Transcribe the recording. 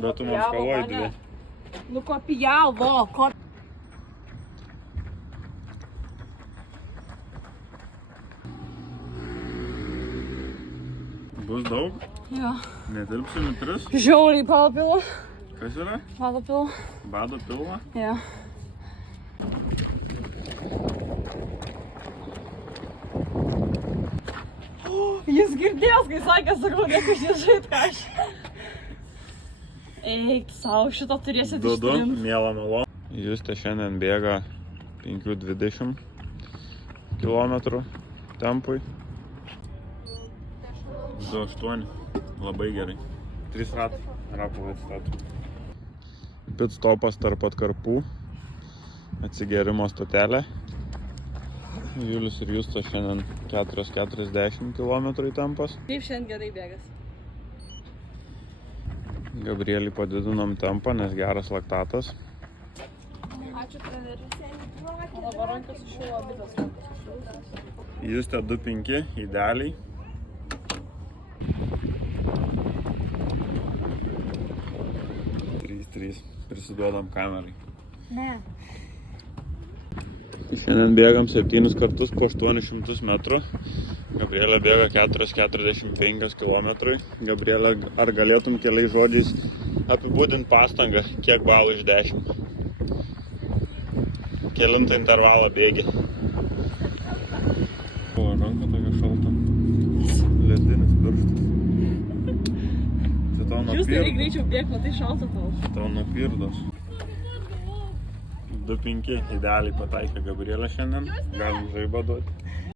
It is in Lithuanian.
Bet tu man skaloji dvi. Nukopijavo. Bus daug? Jo. Netilpsi į 3? Žiauriai palapilo. Kas yra? Palapilo. Bado pilva? Jo. Jis girdės, kai sakė, sakau, niekas nežait ką aš. Eik, savo šitą turėsit Dudu, ištrinti. mielą malonę. Justė šiandien bėga 5:20 km tempui. 2:8. Labai gerai. 3 ratai. Rapolai statų. Pit stopas tarp atkarpų. Atsigėrimo stotelė. Julius ir Justas šiandien 4:40 km tempas. Taip šiandien gerai bėgas. Gabrielį padidinom tempą, nes geras laktatas. Ačiū treneriui. Dabar rankas sušilo abitas. Justė 2:5, idealiai. Trys. Prisiduodam kamerai. Ne. Šiandien bėgam 7 kartus po 800 metrų. Gabrielė bėga 4:45 km. Gabrielė, ar galėtum keliais žodžiais apibūdinti pastangą, kiek balų iš 10? Kelintą intervalą bėgi? O, ranka tokia šalta. Ledinis pirštas. Tai tau nuo Jūs tai pirdos. greičiau bėg, matai šalta tau. Tau nuo pirdos. 2:5 idealiai pataikė Gabrielė šiandien. Galim žaibą duoti.